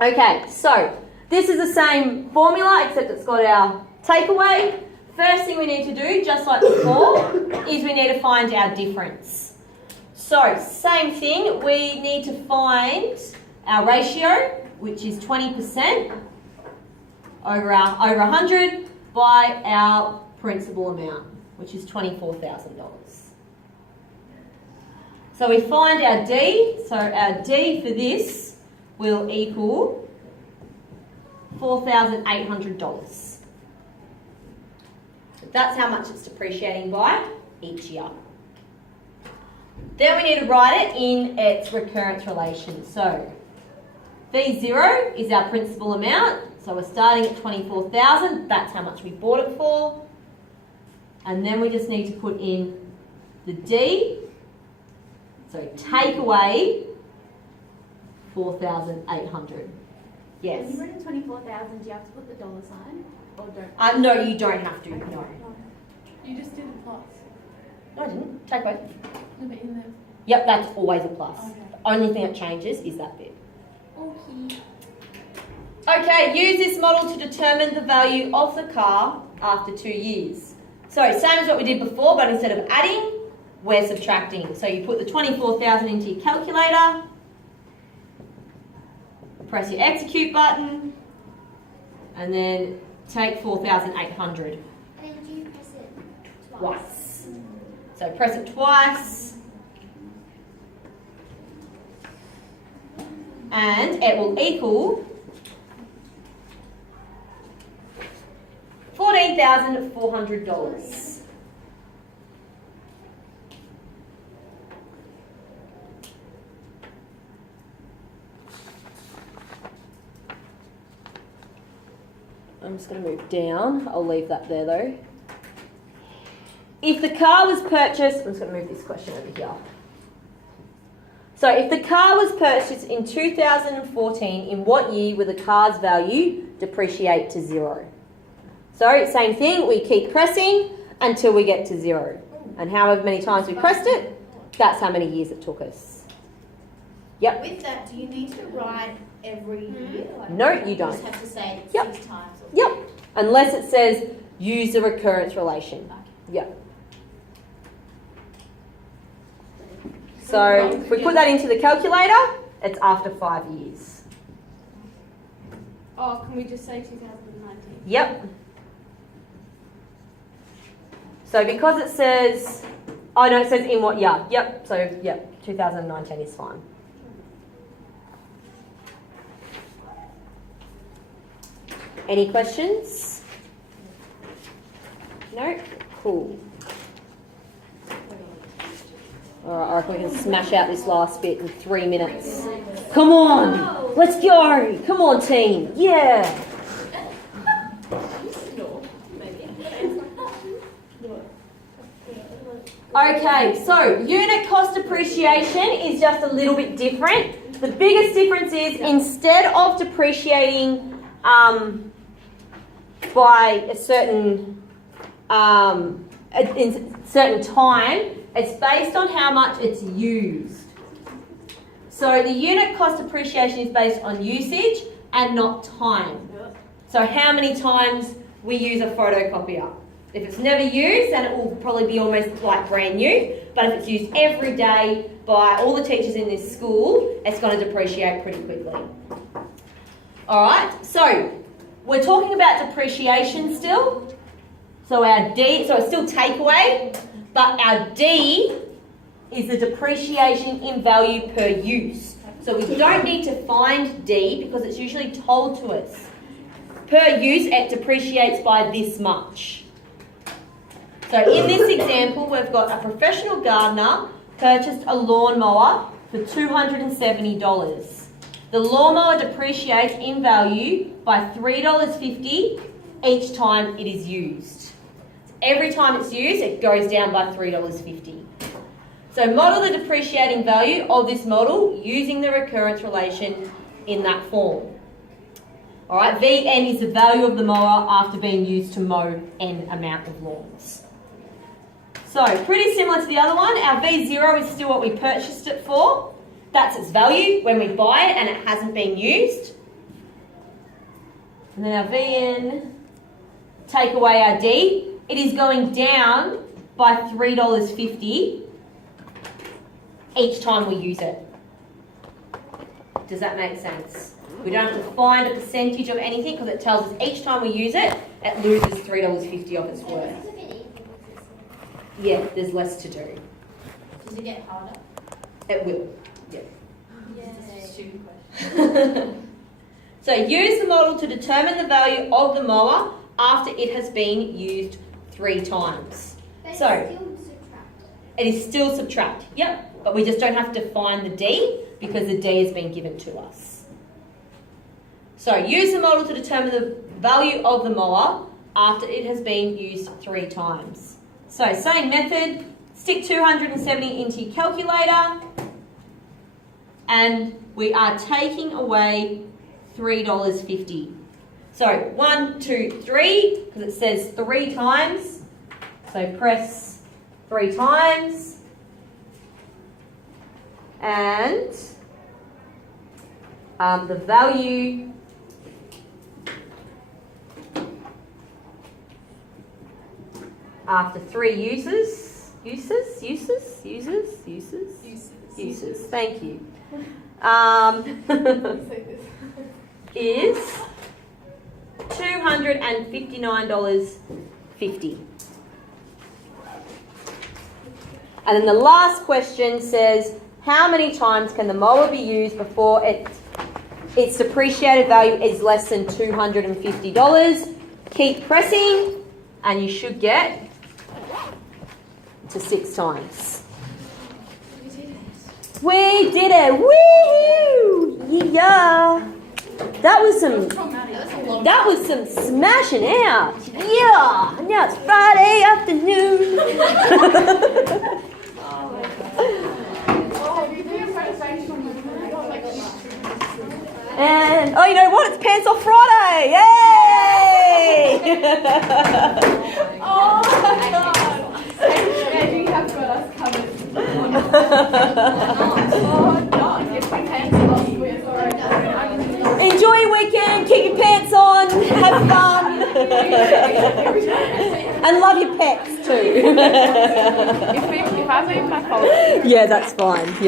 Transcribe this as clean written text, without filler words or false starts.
Okay, so this is the same formula except it's got our takeaway. First thing we need to do, just like before, is we need to find our difference. So, same thing, we need to find our ratio, which is 20% over 100 by our principal amount, which is $24,000. So we find our D, so our D for this will equal $4,800. That's how much it's depreciating by each year. Then we need to write it in its recurrence relation. So V0 is our principal amount. So we're starting at $24,000. That's how much we bought it for. And then we just need to put in the D. So take away 4,800. Yes. When you put in 24,000, do you have to put the dollar sign? Or don't? No, you don't have to. No. You just did a plus. No, I didn't. Take both. No, but in there. Yep, that's always a plus. Okay. The only thing that changes is that bit. Okay. Okay, use this model to determine the value of the car after 2 years. So, same as what we did before, but instead of adding, we're subtracting. So you put the 24,000 into your calculator, press your execute button, and then take 4,800. And you press it Twice. So press it twice, and it will equal $14,400. I'm just going to move down. I'll leave that there though. If the car was purchased, I'm just going to move this question over here. So if the car was purchased in 2014, in what year will the car's value depreciate to 0? So same thing, we keep pressing until we get to 0. And however many times we pressed it, that's how many years it took us. Yep. With that, do you need to write every year? Like, No, you don't. just have to say it Yep. 6 times. Or Yep. Unless it says use the recurrence relation. Yep. So if we put that into the calculator, it's after 5 years. Oh, can we just say 2019? Yep. So because it says, oh no, it says in what year? Yep. So yep, 2019 is fine. Any questions? No? Cool. Alright, I reckon we can smash out this last bit in 3 minutes. Come on! Let's go! Come on, team! Yeah! Okay, so unit cost depreciation is just a little bit different. The biggest difference is instead of depreciating by a certain certain time, it's based on how much it's used. So the unit cost depreciation is based on usage and not time. So how many times we use a photocopier. If it's never used, then it will probably be almost like brand new. But if it's used every day by all the teachers in this school, it's going to depreciate pretty quickly. Alright, so we're talking about depreciation still. So our D, so it's still takeaway, but our D is the depreciation in value per use. So we don't need to find D because it's usually told to us. Per use, it depreciates by this much. So in this example, we've got a professional gardener purchased a lawnmower for $270. The lawnmower depreciates in value by $3.50 each time it is used. Every time it's used, it goes down by $3.50. So model the depreciating value of this model using the recurrence relation in that form. Alright, Vn is the value of the mower after being used to mow n amount of lawns. So, pretty similar to the other one, our V0 is still what we purchased it for. That's its value when we buy it and it hasn't been used. and then our V in, take away our D, it is going down by $3.50 each time we use it. Does that make sense? We don't have to find a percentage of anything because it tells us each time we use it, it loses $3.50 of its worth. It's a bit easier. Yeah, there's less to do. Does it get harder? It will. Yeah. Yay. So use the model to determine the value of the mower after it has been used 3 times. But So- it's still subtracted. It is still subtract, yep, but we just don't have to find the D because the D has been given to us. So use the model to determine the value of the mower after it has been used 3 times. So same method, stick 270 into your calculator and we are taking away $3.50. So 1, 2, 3, because it says 3 times. So press 3 times. And the value after 3 uses, thank you, is $259.50. And then the last question says, how many times can the mower be used before its depreciated value is less than $250? Keep pressing and you should get to 6 times. We did it! Woohoo! Yeah! That was some smashing out. Yeah! Now it's Friday afternoon. And, oh, you know what? It's Pants Off Friday! Yay! Oh my god! Yeah, you have got us covered. Oh no, get my pants off with already. Enjoy your weekend, keep your pants on, have fun. And love your pets too. If I move my phone. Yeah, that's fine. Yeah.